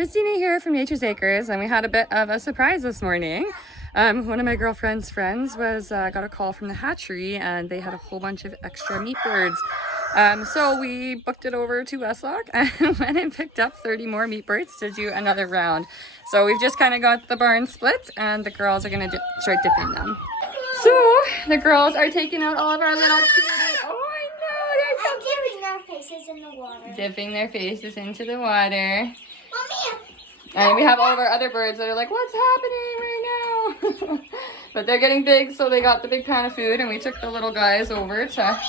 Christina here from Nature's Acres, and we had a bit of a surprise this morning. One of my girlfriend's friends got a call from the hatchery, and they had a whole bunch of extra meat birds. So we booked it over to Westlock and went and picked up 30 more meat birds to do another round. So we've just kind of got the barn split, and the girls are going to start dipping them. So the girls are taking out all of our little cuties. Oh, I know, dipping their faces in the water. Dipping their faces into the water. Mommy. And we have all of our other birds that are like, what's happening right now? But they're getting big, so they got the big pan of food, and we took the little guys over to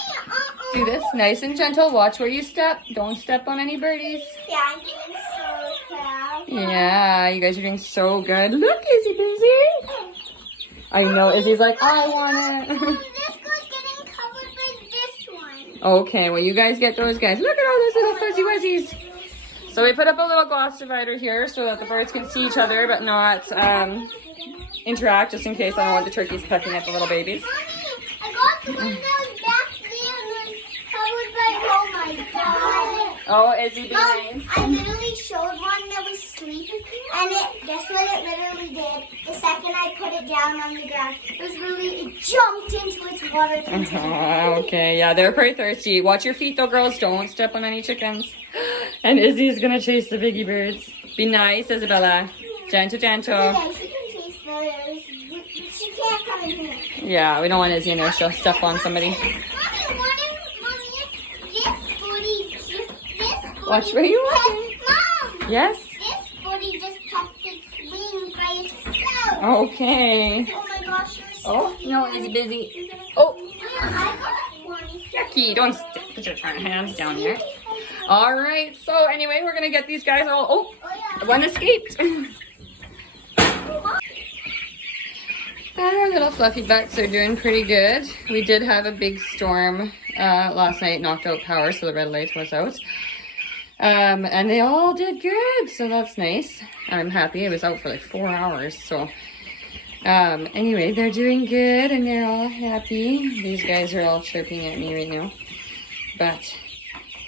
do this nice and gentle. Watch where you step. Don't step on any birdies. Yeah, I'm doing so proud. Yeah, you guys are doing so good. Look, Izzy busy. I know, Izzy's like, I want it. This goes getting covered by this one. Okay, well, you guys get those guys. Look at all those little fuzzy wuzzies. So we put up a little glass divider here so that the birds can see each other but not interact, just in case I don't want the turkeys pecking at the little babies. I got the one that was back there and was covered by, oh my god. Oh, Izzy being nice. I literally showed one that was sleeping, and guess what it literally did? The second I put it down on the ground, it jumped into its water container. Okay, yeah, they're pretty thirsty. Watch your feet though, girls. Don't step on any chickens. And Izzy's gonna chase the biggie birds. Be nice, Isabella. Gentle, gentle. Yeah, she can chase those. She can't come in here. Yeah, we don't want Izzy in there. She'll step on somebody. Watch where you walking. Mom! Yes? This booty just kept its wings by itself. Okay. Oh my gosh, you're so Oh, no, Izzy busy. Oh, I got one. yucky. Don't put your hands down here. All right, so anyway, we're going to get these guys all... Oh, one escaped. And our little fluffy butts are doing pretty good. We did have a big storm last night, knocked out power, so the red light was out. And they all did good, so that's nice. I'm happy. It was out for like 4 hours, so... anyway, they're doing good, and they're all happy. These guys are all chirping at me right now. But...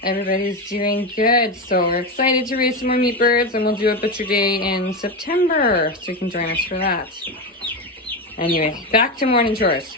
everybody's doing good, so we're excited to raise some more meat birds, and we'll do a butcher day in September, so you can join us for that. Anyway, back to morning chores.